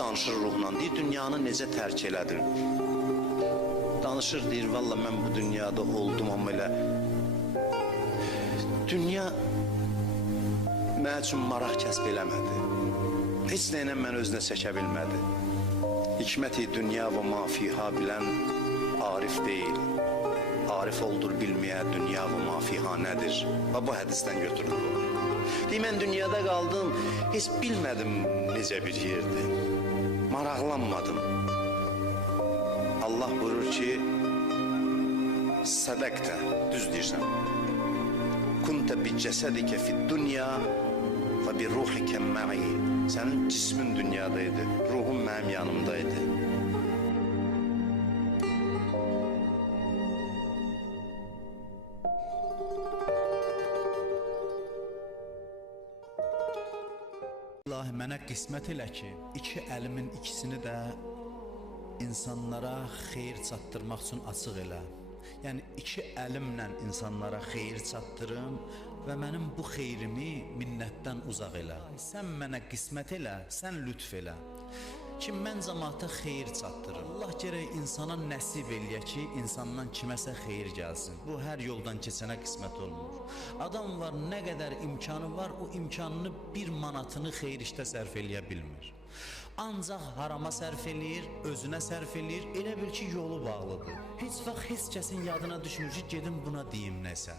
danışır ruhla, deyir, dünyanı necə tərk elədin? Danışır, deyir, valla mən bu dünyada oldum, amma elə dünya mən üçün maraq kəsb eləmədi. Heç nəylə mən özünə çəkə bilmədi. Hikmət-i dünya və mafiha bilən arif deyil. Arif oldur bilməyə dünya və mafiha nədir? Və bu hədisdən götürülür. Deyir, mən dünyada qaldım, heç bilmədim necə bir yerdir. Maraqlanmadım. Allah buyurur ki, sədəqtə, düz deyirsən. Kuntə bi cəsədikə fid dünya və bi ruhikə mə'i. Sənin cismin dünyadaydı, ruhun mənim yanımdaydı. İlahi, mənə qismət elə ki, iki əlimin ikisini də insanlara xeyir çatdırmaq üçün açıq elə. Yəni, iki əlimlə insanlara xeyir çatdırım və mənim bu xeyrimi minnətdən uzaq elə. Sən mənə qismət elə, sən lütf elə ki, mən cəmaata xeyir çatdırım. Allah gərək insana nəsib eləyə ki, insandan kiməsə xeyir gəlsin. Bu, hər yoldan keçənə qismət olmur. Adam var, nə qədər imkanı var, o imkanını bir manatını xeyir işdə sərf eləyə bilmir. Ancaq harama sərf eləyir, özünə sərf eləyir, elə bil ki, yolu bağlıdır. Heç vaxt heç kəsin yadına düşmür ki, gedim buna deyim nəsə.